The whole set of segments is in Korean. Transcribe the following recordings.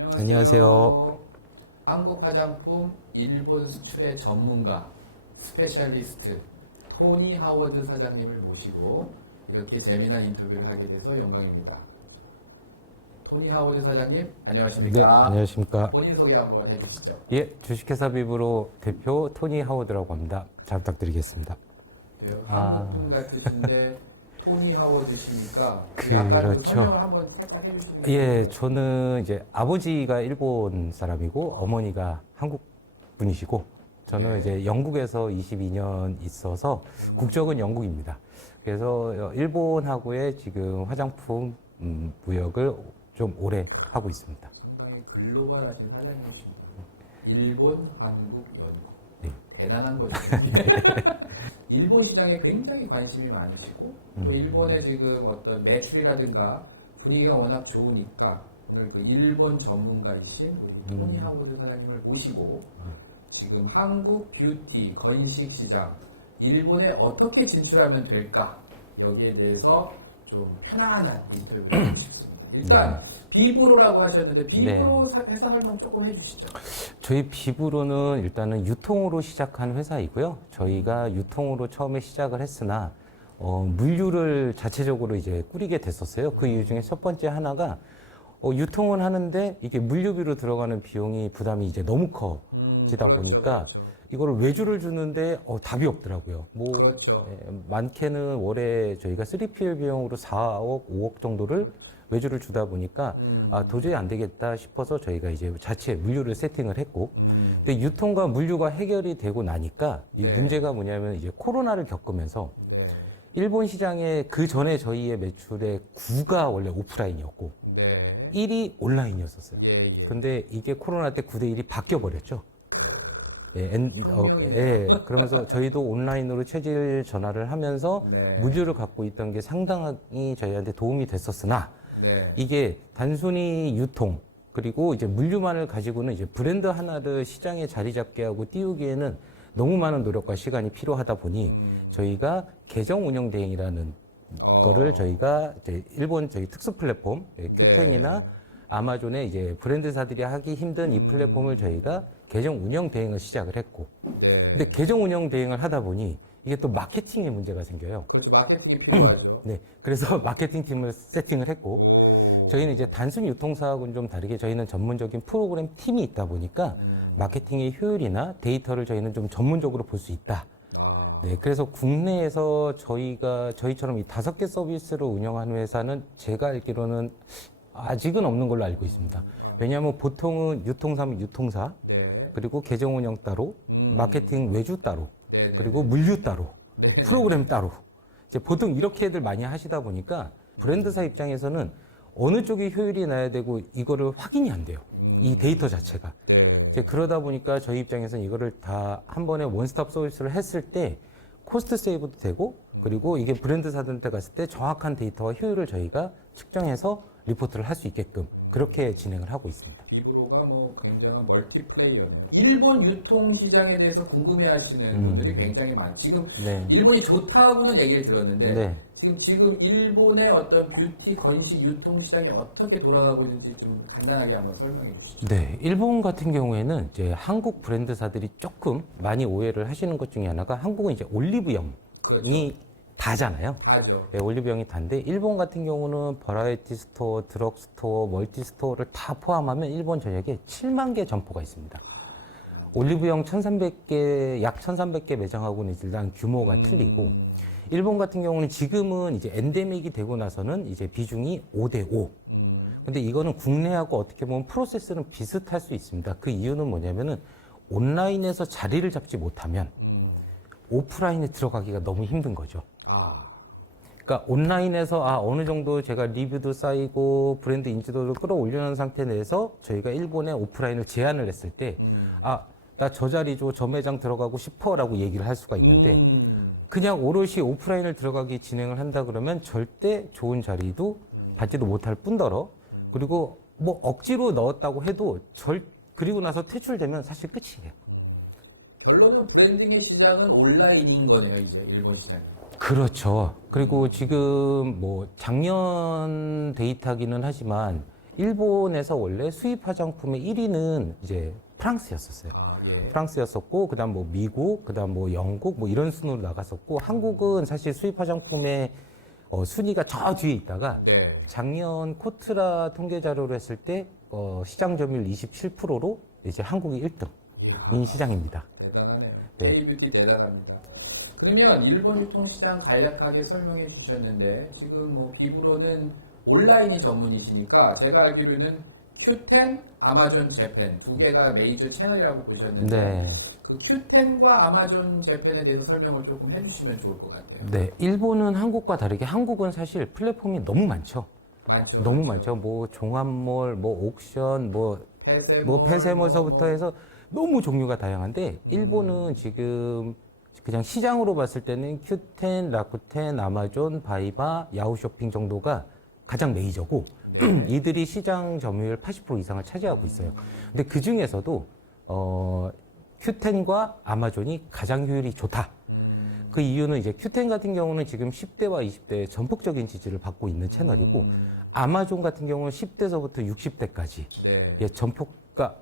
안녕하세요. 한국 화장품 일본 수출의 전문가, 스페셜리스트 토니 하워드 사장님을 모시고 이렇게 재미난 인터뷰를 하게 돼서 영광입니다. 토니 하워드 사장님, 안녕하십니까? 네, 안녕하십니까. 본인 소개 한번 해주시죠. 예, 주식회사 비브로 대표 토니 하워드라고 합니다. 잘 부탁드리겠습니다. 한국분 같으신데 토니 하워드시니까 약간 그렇죠. 설명을 한번 살짝 해주시면 예, 저는 이제 아버지가 일본 사람이고 어머니가 한국 분이시고 저는 이제 영국에서 22년 있어서 국적은 영국입니다. 그래서 일본하고의 지금 화장품 무역을 좀 오래 하고 있습니다. 상당히 글로벌하신 사장님이십니다. 일본, 한국, 영국. 네. 대단한 거죠. 일본 시장에 굉장히 관심이 많으시고 또 일본의 지금 어떤 매출이라든가 분위기가 워낙 좋으니까 오늘 그 일본 전문가이신 우리 토니 하워드 사장님을 모시고 지금 한국 뷰티 건식 시장 일본에 어떻게 진출하면 될까 여기에 대해서 좀 편안한 인터뷰를 하고 싶습니다. 일단 비브로라고 하셨는데 비브로 회사 설명 조금 해주시죠. 저희 비브로는 일단은 유통으로 시작한 회사이고요. 저희가 유통으로 처음에 시작을 했으나 물류를 자체적으로 이제 꾸리게 됐었어요. 그 이유 중에 첫 번째 하나가 유통은 하는데 이게 물류비로 들어가는 비용이 부담이 이제 너무 커지다 보니까 그렇죠. 이거를 외주를 주는데 답이 없더라고요. 그렇죠. 많게는 월에 저희가 3PL 비용으로 4억, 5억 정도를 외주를 주다 보니까 도저히 안 되겠다 싶어서 저희가 이제 자체 물류를 세팅을 했고 근데 유통과 물류가 해결이 되고 나니까 이 문제가 뭐냐면 이제 코로나를 겪으면서 일본 시장에 그 전에 저희의 매출의 9가 원래 오프라인이었고 1이 온라인이었었어요. 근데 이게 코로나 때 9대 1이 바뀌어 버렸죠. 그러면서 저희도 온라인으로 체질 전환을 하면서 물류를 갖고 있던 게 상당히 저희한테 도움이 됐었으나 이게 단순히 유통 그리고 이제 물류만을 가지고는 이제 브랜드 하나를 시장에 자리 잡게 하고 띄우기에는 너무 많은 노력과 시간이 필요하다 보니 저희가 계정 운영 대행이라는 거를 저희가 이제 일본 저희 특수 플랫폼 큐텐이나 아마존에 이제 브랜드사들이 하기 힘든 이 플랫폼을 저희가 계정 운영 대행을 시작을 했고 근데 계정 운영 대행을 하다 보니 이게 또 마케팅에 문제가 생겨요. 그렇죠. 마케팅이 필요하죠. 네. 그래서 마케팅 팀을 세팅을 했고 저희는 이제 단순 유통사하고는 좀 다르게 저희는 전문적인 프로그램 팀이 있다 보니까 마케팅의 효율이나 데이터를 저희는 좀 전문적으로 볼 수 있다. 네. 그래서 국내에서 저희처럼 이 5개 서비스를 운영하는 회사는 제가 알기로는 아직은 없는 걸로 알고 있습니다. 왜냐하면 보통은 유통사면 유통사, 그리고 계정 운영 따로, 마케팅 외주 따로, 그리고 물류 따로, 프로그램 따로. 이제 보통 이렇게들 많이 하시다 보니까 브랜드사 입장에서는 어느 쪽이 효율이 나야 되고 이거를 확인이 안 돼요. 이 데이터 자체가. 이제 그러다 보니까 저희 입장에서는 이거를 다 한 번에 원스톱 서비스를 했을 때 코스트 세이브도 되고 그리고 이게 브랜드사들한테 갔을 때 정확한 데이터와 효율을 저희가 측정해서 리포트를 할 수 있게끔 그렇게 진행을 하고 있습니다. 비브로가 뭐 굉장한 멀티플레이어네. 일본 유통 시장에 대해서 궁금해하시는 분들이 굉장히 많아요. 지금 일본이 좋다고는 얘기를 들었는데 지금 일본의 어떤 뷰티 건식 유통 시장이 어떻게 돌아가고 있는지 좀 간단하게 한번 설명해 주시죠. 네, 일본 같은 경우에는 이제 한국 브랜드사들이 조금 많이 오해를 하시는 것 중에 하나가 한국은 이제 올리브영이 다잖아요. 하죠. 네, 올리브영이 단데 일본 같은 경우는 버라이티 스토어, 드럭 스토어, 멀티 스토어를 다 포함하면 일본 전역에 7만 개 점포가 있습니다. 올리브영 1,300개, 약 1,300개 매장하고는 일단 규모가 틀리고 일본 같은 경우는 지금은 이제 엔데믹이 되고 나서는 이제 비중이 5대5. 근데 이거는 국내하고 어떻게 보면 프로세스는 비슷할 수 있습니다. 그 이유는 뭐냐면은 온라인에서 자리를 잡지 못하면 오프라인에 들어가기가 너무 힘든 거죠. 그러니까 온라인에서 어느 정도 제가 리뷰도 쌓이고 브랜드 인지도를 끌어올리는 상태 내에서 저희가 일본에 오프라인을 제안을 했을 때 나 저 자리 줘, 저 매장 들어가고 싶어라고 얘기를 할 수가 있는데 그냥 오롯이 오프라인을 들어가기 진행을 한다 그러면 절대 좋은 자리도 받지도 못할 뿐더러 그리고 뭐 억지로 넣었다고 해도 그리고 나서 퇴출되면 사실 끝이에요. 결론은 브랜딩의 시장은 온라인인 거네요, 이제 일본 시장이. 그렇죠. 그리고 지금 뭐 작년 데이터기는 하지만 일본에서 원래 수입 화장품의 1위는 이제 프랑스였었어요. 예. 프랑스였었고, 그다음 뭐 미국, 그다음 뭐 영국 뭐 이런 순으로 나갔었고, 한국은 사실 수입 화장품의 순위가 저 뒤에 있다가 네. 작년 코트라 통계 자료로 했을 때 시장 점유율 27%로 이제 한국이 1등인 시장입니다. 대단하네. 네. K뷰티 대단합니다. 그러면 일본 유통시장 간략하게 설명해 주셨는데 지금 뭐 비브로는 온라인이 전문이시니까 제가 알기로는 큐텐, 아마존 재팬 두 개가 메이저 채널이라고 보셨는데 네. 그 큐텐과 아마존 재팬에 대해서 설명을 조금 해주시면 좋을 것 같아요. 네. 일본은 한국과 다르게 한국은 사실 플랫폼이 너무 많죠. 많죠. 너무 많죠. 뭐 종합몰, 뭐 옥션, 뭐 폐쇄몰서부터 해서 너무 종류가 다양한데 일본은 지금 그냥 시장으로 봤을 때는 큐텐, 라쿠텐, 아마존, 바이바, 야후쇼핑 정도가 가장 메이저고 이들이 시장 점유율 80% 이상을 차지하고 있어요. 근데 그 중에서도 큐텐과 아마존이 가장 효율이 좋다. 그 이유는 이제 큐텐 같은 경우는 지금 10대와 20대의 전폭적인 지지를 받고 있는 채널이고 아마존 같은 경우는 10대서부터 60대까지 네. 예, 전폭가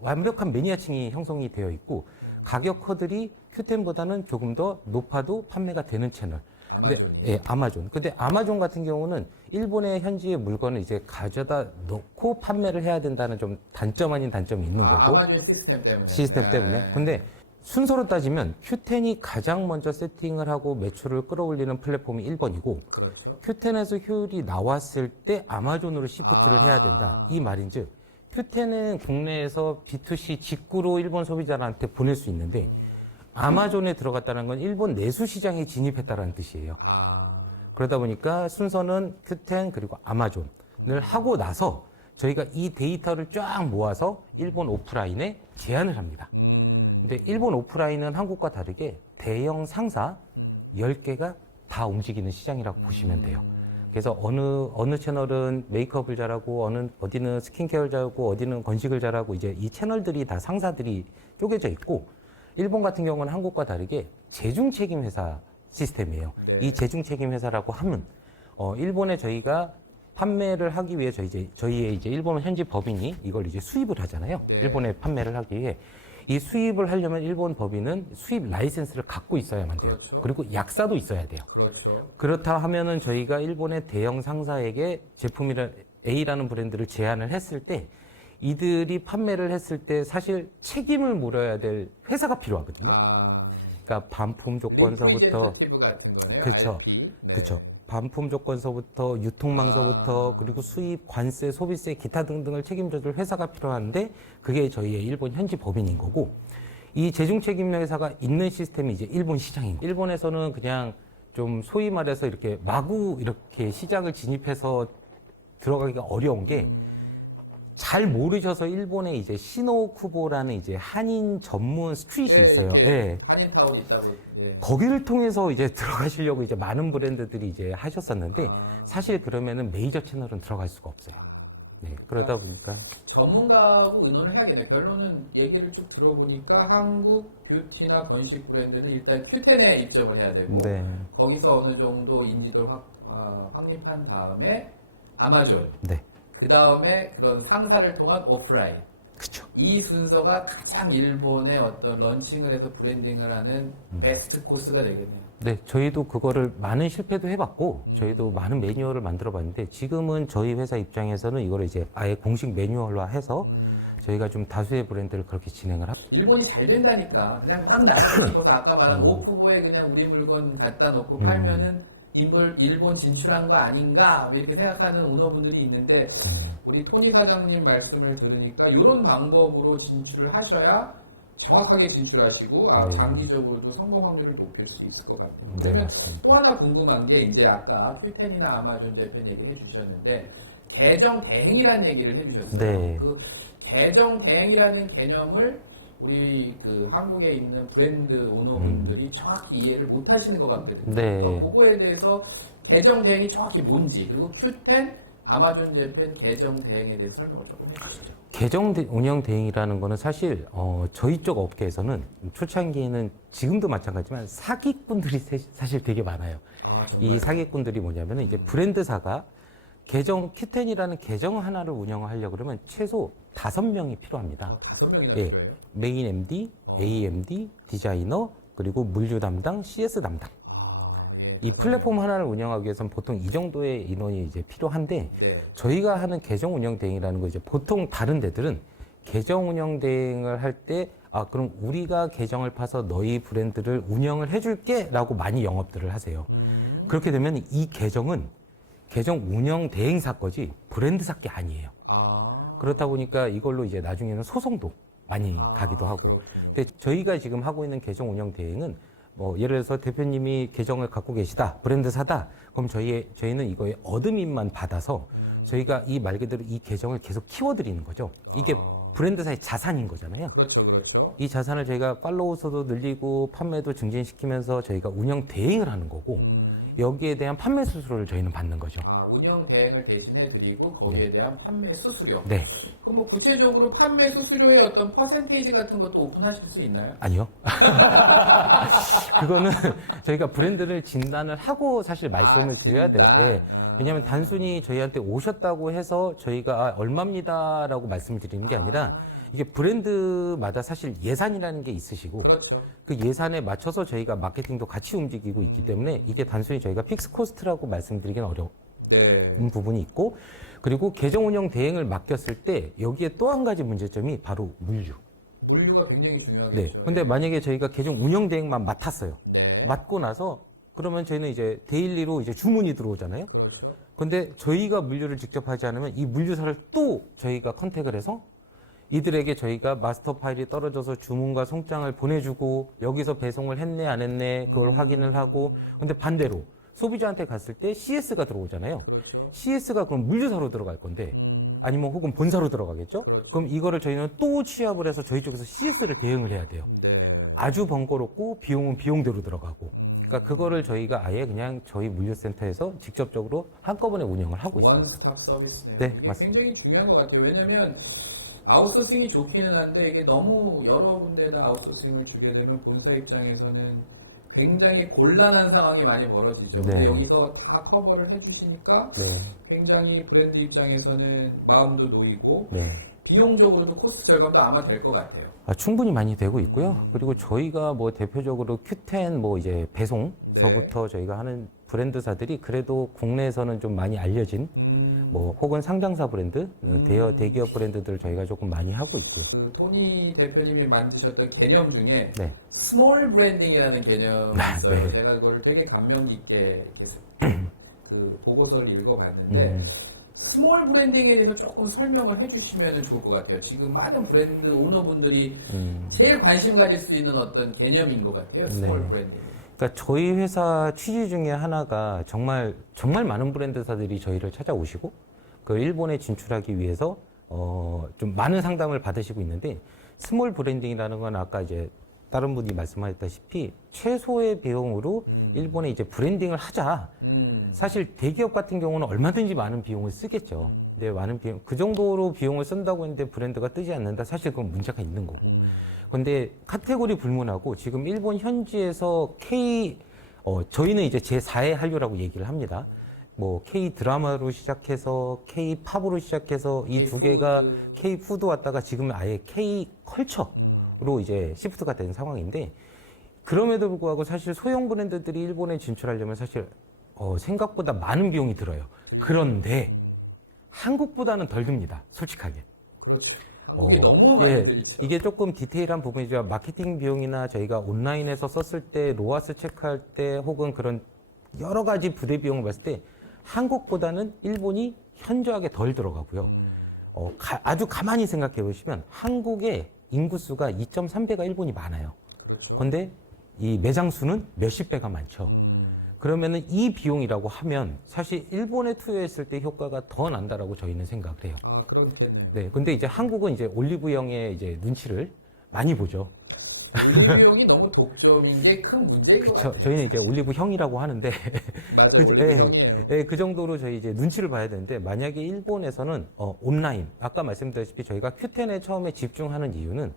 완벽한 매니아층이 형성이 되어 있고 가격 커들이 큐텐보다는 조금 더 높아도 판매가 되는 채널. 근데, 아마존. 예, 아마존. 근데 아마존 같은 경우는 일본의 현지의 물건을 이제 가져다 놓고 판매를 해야 된다는 좀 단점 아닌 단점이 있는 거고. 아마존 시스템 때문에. 시스템 때문에. 네. 근데 순서로 따지면 큐텐이 가장 먼저 세팅을 하고 매출을 끌어올리는 플랫폼이 1번이고 그렇죠. 큐텐에서 효율이 나왔을 때 아마존으로 시프트를 해야 된다. 이 말인즉 큐텐은 국내에서 B2C 직구로 일본 소비자한테 보낼 수 있는데 아마존에 들어갔다는 건 일본 내수 시장에 진입했다는 뜻이에요. 그러다 보니까 순서는 큐텐 그리고 아마존을 하고 나서 저희가 이 데이터를 쫙 모아서 일본 오프라인에 제안을 합니다. 근데 일본 오프라인은 한국과 다르게 대형 상사 10개가 다 움직이는 시장이라고 보시면 돼요. 그래서 어느 채널은 메이크업을 잘하고 어디는 스킨케어를 잘하고 어디는 건식을 잘하고 이제 이 채널들이 다 상사들이 쪼개져 있고 일본 같은 경우는 한국과 다르게 재중 책임 회사 시스템이에요. 네. 이 재중 책임 회사라고 하면 일본에 저희가 판매를 하기 위해 저희의 이제 일본 현지 법인이 이걸 이제 수입을 하잖아요. 네. 일본에 판매를 하기 위해 이 수입을 하려면 일본 법인은 수입 라이센스를 갖고 있어야만 돼요. 그렇죠. 그리고 약사도 있어야 돼요. 그렇죠. 그렇다 하면은 저희가 일본의 대형 상사에게 A라는 브랜드를 제안을 했을 때 이들이 판매를 했을 때 사실 책임을 물어야 될 회사가 필요하거든요. 그러니까 반품 조건서부터 리프레젠테이티브 같은 거네. 그렇죠. RP. 네. 그렇죠. 반품 조건서부터 유통망서부터 그리고 수입, 관세, 소비세, 기타 등등을 책임져줄 회사가 필요한데 그게 저희의 일본 현지 법인인 거고 이 재중 책임 회사가 있는 시스템이 이제 일본 시장인 거예요. 일본에서는 그냥 좀 소위 말해서 이렇게 마구 이렇게 시장을 진입해서 들어가기가 어려운 게 잘 모르셔서 일본에 이제 시노쿠보라는 이제 한인 전문 스트릿이 있어요. 예. 한인타운 있다고. 네. 거기를 통해서 이제 들어가시려고 이제 많은 브랜드들이 이제 하셨었는데 사실 그러면은 메이저 채널은 들어갈 수가 없어요. 네. 그러다 보니까 전문가하고 의논을 해야겠네. 결론은 얘기를 쭉 들어보니까 한국 뷰티나 건식 브랜드는 일단 큐텐에 입점을 해야 되고 네. 거기서 어느 정도 인지도를 확립한 다음에 아마존 네. 그 다음에 그런 상사를 통한 오프라인 그렇죠. 이 순서가 가장 일본의 어떤 런칭을 해서 브랜딩을 하는 베스트 코스가 되겠네요. 네, 저희도 그거를 많은 실패도 해봤고, 저희도 많은 매뉴얼을 만들어봤는데, 지금은 저희 회사 입장에서는 이걸 이제 아예 공식 매뉴얼화해서 저희가 좀 다수의 브랜드를 그렇게 진행을 하고. 일본이 잘 된다니까 그냥 딱 낮게 찍어서 아까 말한 오프보에 그냥 우리 물건 갖다 놓고 팔면은 일본 진출한 거 아닌가 이렇게 생각하는 오너분들이 있는데 우리 토니 사장님 말씀을 들으니까 이런 방법으로 진출을 하셔야 정확하게 진출하시고 장기적으로도 성공 확률을 높일 수 있을 것 같아요. 네, 그러면 맞습니다. 또 하나 궁금한 게 이제 아까 큐텐이나 아마존 재팬 얘기를 해주셨는데 계정 대행이라는 얘기를 해주셨어요. 네. 그 계정 대행이라는 개념을 우리 그 한국에 있는 브랜드 오너분들이 정확히 이해를 못 하시는 것 같거든요. 네. 그래서 그거에 대해서 계정 대행이 정확히 뭔지 그리고 큐텐, 아마존 재팬 계정 대행에 대해서 설명을 조금 해주시죠. 계정 운영 대행이라는 거는 사실 저희 쪽 업계에서는 초창기에는 지금도 마찬가지지만 사기꾼들이 사실 되게 많아요. 이 사기꾼들이 뭐냐면 이제 브랜드사가 계정 Q10이라는 계정 하나를 운영하려고 그러면 최소 5명이 필요합니다. 5명이나 예, 필요해요? 메인 MD, AMD, 디자이너, 그리고 물류 담당, CS 담당. 네. 이 플랫폼 하나를 운영하기 위해서는 보통 이 정도의 인원이 이제 필요한데 네. 저희가 하는 계정 운영 대행이라는 거 이제 보통 다른 데들은 계정 운영 대행을 할 때 그럼 우리가 계정을 파서 너희 브랜드를 운영을 해줄게 라고 많이 영업들을 하세요. 그렇게 되면 이 계정은 계정 운영 대행사 거지 브랜드사 게 아니에요. 그렇다 보니까 이걸로 이제 나중에는 소송도 많이 가기도 하고. 그렇군요. 근데 저희가 지금 하고 있는 계정 운영 대행은 뭐 예를 들어서 대표님이 계정을 갖고 계시다, 브랜드사다. 그럼 저희는 이거에 어드민만 받아서 저희가 이 말 그대로 이 계정을 계속 키워드리는 거죠. 이게 브랜드사의 자산인 거잖아요. 그렇죠, 그렇죠. 이 자산을 저희가 팔로우 수도 늘리고 판매도 증진시키면서 저희가 운영 대행을 하는 거고 여기에 대한 판매 수수료를 저희는 받는 거죠. 운영 대행을 대신해드리고 거기에 대한 판매 수수료. 네. 그럼 뭐 구체적으로 판매 수수료의 어떤 퍼센테이지 같은 것도 오픈하실 수 있나요? 아니요. 그거는 저희가 브랜드를 진단을 하고 사실 말씀을 드려야 돼요. 네. 왜냐하면 단순히 저희한테 오셨다고 해서 저희가 얼마입니다라고 말씀을 드리는 게 아니라 이게 브랜드마다 사실 예산이라는 게 있으시고 그렇죠. 그 예산에 맞춰서 저희가 마케팅도 같이 움직이고 있기 때문에 이게 단순히 저희가 픽스 코스트라고 말씀드리기는 어려운 네. 부분이 있고 그리고 계정 운영 대행을 맡겼을 때 여기에 또 한 가지 문제점이 바로 물류. 물류가 굉장히 중요하죠. 네. 근데 만약에 저희가 계정 운영 대행만 맡았어요. 네. 맡고 나서 그러면 저희는 이제 데일리로 이제 주문이 들어오잖아요. 그렇죠. 근데 저희가 물류를 직접 하지 않으면 이 물류사를 또 저희가 컨택을 해서 이들에게 저희가 마스터 파일이 떨어져서 주문과 송장을 보내주고 여기서 배송을 했네 안 했네 그걸 확인을 하고 근데 반대로 소비자한테 갔을 때 CS가 들어오잖아요. 그렇죠. CS가 그럼 물류사로 들어갈 건데 아니면 혹은 본사로 들어가겠죠? 그렇죠. 그럼 이거를 저희는 또 취합을 해서 저희 쪽에서 CS를 대응을 해야 돼요. 네. 아주 번거롭고 비용은 비용대로 들어가고 그러니까 그거를 저희가 아예 그냥 저희 물류센터에서 직접적으로 한꺼번에 운영을 하고 있습니다. 원스톱 서비스네. 네, 이게 맞습니다. 굉장히 중요한 것 같아요. 왜냐하면 아웃소싱이 좋기는 한데 이게 너무 여러 군데다 아웃소싱을 주게 되면 본사 입장에서는 굉장히 곤란한 상황이 많이 벌어지죠. 네. 근데 여기서 다 커버를 해주시니까 네, 굉장히 브랜드 입장에서는 마음도 놓이고 네. 비용적으로도 코스트 절감도 아마 될 것 같아요. 충분히 많이 되고 있고요. 그리고 저희가 뭐 대표적으로 Q10 뭐 이제 배송서부터 저희가 하는 브랜드사들이 그래도 국내에서는 좀 많이 알려진 뭐 혹은 상장사 브랜드, 대기업 브랜드들을 저희가 조금 많이 하고 있고요. 그 토니 대표님이 만드셨던 개념 중에 네. 스몰 브랜딩이라는 개념이 있어요. 네. 제가 그거를 되게 감명 깊게 이렇게 그 보고서를 읽어봤는데 스몰 브랜딩에 대해서 조금 설명을 해주시면 좋을 것 같아요. 지금 많은 브랜드 오너분들이 제일 관심 가질 수 있는 어떤 개념인 것 같아요. 스몰 네. 브랜딩. 그러니까 저희 회사 취지 중에 하나가 정말 많은 브랜드사들이 저희를 찾아오시고 그 일본에 진출하기 위해서 좀 많은 상담을 받으시고 있는데 스몰 브랜딩이라는 건 아까 이제 다른 분이 말씀하셨다시피 최소의 비용으로 일본에 이제 브랜딩을 하자. 사실 대기업 같은 경우는 얼마든지 많은 비용을 쓰겠죠. 근데 많은 비용, 그 정도로 비용을 쓴다고 했는데 브랜드가 뜨지 않는다. 사실 그건 문제가 있는 거고. 근데 카테고리 불문하고 지금 일본 현지에서 저희는 이제 제4의 한류라고 얘기를 합니다. 뭐 K 드라마로 시작해서 K 팝으로 시작해서 이 두 개가 K 푸드 왔다가 지금은 아예 K 컬처로 이제 시프트가 된 상황인데 그럼에도 불구하고 사실 소형 브랜드들이 일본에 진출하려면 사실 생각보다 많은 비용이 들어요. 그런데 한국보다는 덜 듭니다. 솔직하게. 그렇죠. 한국이 너무 많이 들이죠. 이게 조금 디테일한 부분이죠. 마케팅 비용이나 저희가 온라인에서 썼을 때 로아스 체크할 때 혹은 그런 여러 가지 부대 비용을 봤을 때 한국보다는 일본이 현저하게 덜 들어가고요. 아주 가만히 생각해 보시면 한국의 인구수가 2.3배가 일본이 많아요. 그런데 이 매장 수는 몇십 배가 많죠. 그러면은 이 비용이라고 하면 사실 일본에 투여했을 때 효과가 더 난다라고 저희는 생각을 해요. 그렇겠네요. 네, 근데 이제 한국은 이제 올리브영의 이제 눈치를 많이 보죠. 올리브영이 너무 독점인 게 큰 문제인 것 같아요. 저희는 이제 올리브형이라고 하는데 맞아요. 그 정도로 저희 이제 눈치를 봐야 되는데 만약에 일본에서는 온라인 아까 말씀드렸다시피 저희가 Q10에 처음에 집중하는 이유는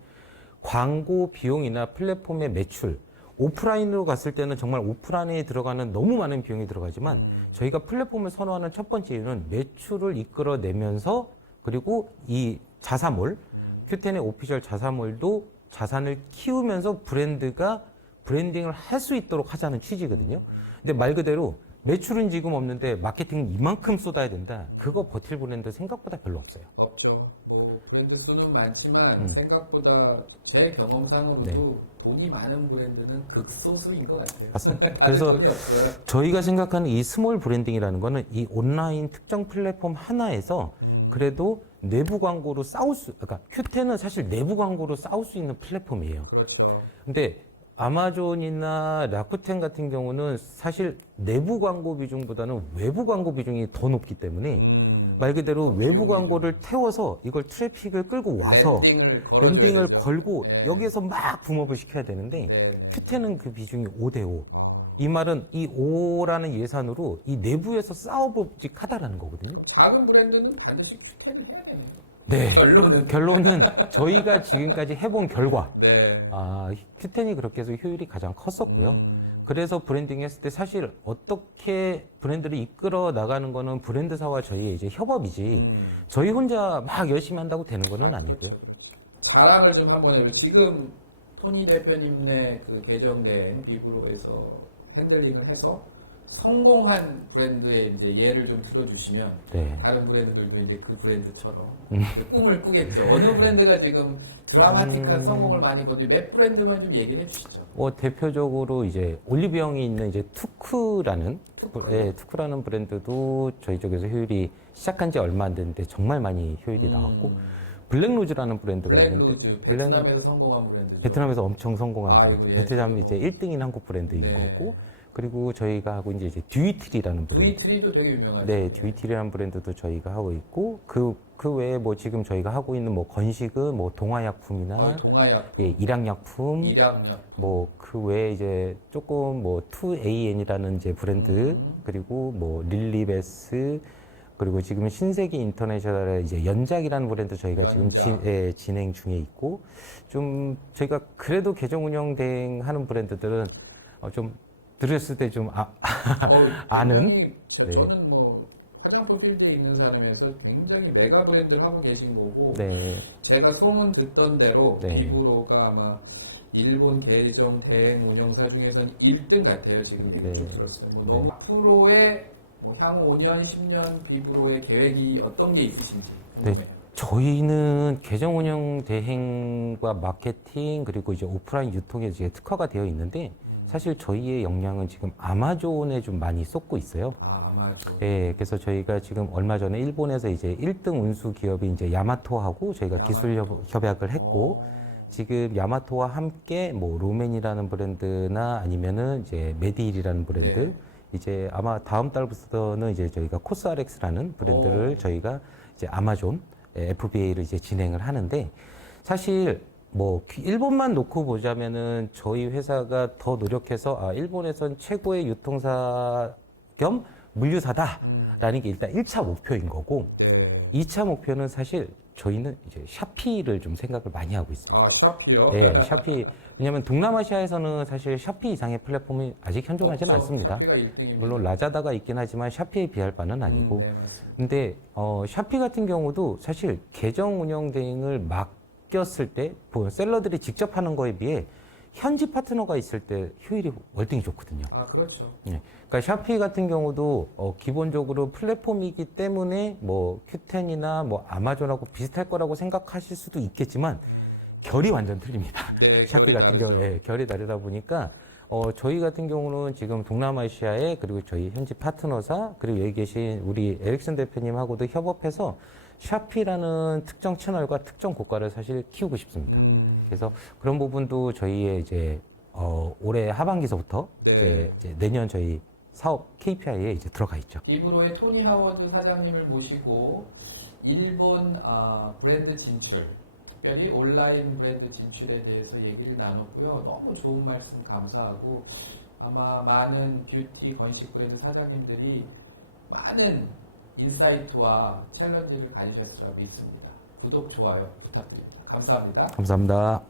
광고 비용이나 플랫폼의 매출 오프라인으로 갔을 때는 정말 오프라인에 들어가는 너무 많은 비용이 들어가지만 저희가 플랫폼을 선호하는 첫 번째 이유는 매출을 이끌어내면서 그리고 이 자사몰, 큐텐의 오피셜 자사몰도 자산을 키우면서 브랜드가 브랜딩을 할 수 있도록 하자는 취지거든요. 근데 말 그대로 매출은 지금 없는데 마케팅 이만큼 쏟아야 된다. 그거 버틸 브랜드 생각보다 별로 없어요. 없죠. 뭐 브랜드 수는 많지만 생각보다 제 경험상으로도 돈이 많은 브랜드는 극소수인 것 같아요. 맞습니다. 아주 그래서 돈이 없어요. 저희가 생각하는 이 스몰 브랜딩이라는 거는 이 온라인 특정 플랫폼 하나에서 그래도 내부 광고로 그러니까 큐텐은 사실 내부 광고로 싸울 수 있는 플랫폼이에요. 그렇죠. 근데 아마존이나 라쿠텐 같은 경우는 사실 내부 광고 비중보다는 외부 광고 비중이 더 높기 때문에 말 그대로 외부 광고를 태워서 이걸 트래픽을 끌고 와서 랜딩을 걸고 여기에서 막 붐업을 시켜야 되는데 큐텐은 그 비중이 5대5. 이 말은 이 5라는 예산으로 이 내부에서 싸워보직하다라는 거거든요. 작은 브랜드는 반드시 큐텐을 해야 되는 거예요. 네. 결론은 저희가 지금까지 해본 결과, 네. 큐텐이 그렇게 해서 효율이 가장 컸었고요. 그래서 브랜딩 했을 때 사실 어떻게 브랜드를 이끌어 나가는 거는 브랜드사와 저희의 이제 협업이지, 저희 혼자 막 열심히 한다고 되는 거는 아니고요. 자랑을 좀 한번 해요. 지금 토니 대표님네 그 계정된 비브로에서 핸들링을 해서 성공한 브랜드의 이제 예를 좀 들어주시면 네. 다른 브랜드들도 이제 그 브랜드처럼 이제 꿈을 꾸겠죠. 어느 브랜드가 지금 드라마틱한 성공을 많이 거두지 몇 브랜드만 좀 얘기를 해주시죠. 대표적으로 이제 올리브영이 있는 이제 투크라는 투크라는 브랜드도 저희 쪽에서 효율이 시작한 지 얼마 안 됐는데 정말 많이 효율이 나왔고 블랙로즈라는 브랜드가 있는데 베트남에서 성공한 브랜드죠. 베트남에서 엄청 성공한 브랜드. 예, 베트남 이제 1등인 한국 브랜드인 거고. 그리고 저희가 하고 이제 듀이트리라는 브랜드. 듀이트리도 되게 유명하죠. 네, 듀이트리라는 브랜드도 저희가 하고 있고 그 외에 뭐 지금 저희가 하고 있는 뭐 건식은 뭐 동화약품이나 동화약, 일양약품, 일양약, 뭐 그 외에 이제 조금 뭐 2AN이라는 이제 브랜드 그리고 뭐 릴리베스 그리고 지금 신세계 인터내셔널의 이제 연작이라는 브랜드 저희가 지금 진행 중에 있고 좀 저희가 그래도 계정 운영 대행하는 브랜드들은 좀 들었을 때 좀 아는. 저는 뭐 화장품 필드에 있는 사람에서 굉장히 메가 브랜드를 하고 계신 거고 제가 소문 듣던 대로 비브로가 아마 일본 계정 대행 운영사 중에서는 1등 같아요. 지금 쭉 들었어요. 뭐 너무 앞으로의 뭐 향후 5년, 10년 비브로의 계획이 어떤 게 있으신지 궁금해요. 저희는 계정 운영 대행과 마케팅 그리고 이제 오프라인 유통에 이제 특화가 되어 있는데 사실 저희의 역량은 지금 아마존에 좀 많이 쏟고 있어요. 아마존. 네, 그래서 저희가 지금 얼마 전에 일본에서 이제 1등 운수 기업이 이제 야마토하고 저희가 기술 협약을 했고 지금 야마토와 함께 뭐 로맨이라는 브랜드나 아니면은 이제 메디힐이라는 브랜드 이제 아마 다음 달부터는 이제 저희가 코스RX라는 브랜드를 저희가 이제 아마존 FBA를 이제 진행을 하는데 사실 뭐 일본만 놓고 보자면은 저희 회사가 더 노력해서 일본에선 최고의 유통사 겸 물류사다라는 게 일단 1차 목표인 거고 2차 목표는 사실 저희는 이제 샤피를 좀 생각을 많이 하고 있습니다. 샤피요? 네, 샤피. 왜냐면 동남아시아에서는 사실 샤피 이상의 플랫폼이 아직 현존하지는 않습니다. 샤피가 1등입니다. 물론 라자다가 있긴 하지만 샤피에 비할 바는 아니고. 근데 샤피 같은 경우도 사실 계정 운영 대행을 맡겼을 때 셀러들이 직접 하는 거에 비해 현지 파트너가 있을 때 효율이 월등히 좋거든요. 그렇죠. 네. 그러니까 샤피 같은 경우도 기본적으로 플랫폼이기 때문에 뭐 큐텐이나 뭐 아마존하고 비슷할 거라고 생각하실 수도 있겠지만 결이 완전 틀립니다. 샤피 같은 경우에 결이 다르다 보니까 저희 같은 경우는 지금 동남아시아에 그리고 저희 현지 파트너사 그리고 여기 계신 우리 에릭슨 대표님하고도 협업해서 샤피라는 특정 채널과 특정 고가를 사실 키우고 싶습니다. 그래서 그런 부분도 저희의 이제 올해 하반기서부터 이제 내년 저희 사업 KPI에 이제 들어가 있죠. 비브로의 토니 하워드 사장님을 모시고 일본 브랜드 진출, 특별히 온라인 브랜드 진출에 대해서 얘기를 나눴고요. 너무 좋은 말씀 감사하고 아마 많은 뷰티 건식 브랜드 사장님들이 많은 인사이트와 챌린지를 가지셨으리라 믿습니다. 구독, 좋아요 부탁드립니다. 감사합니다. 감사합니다.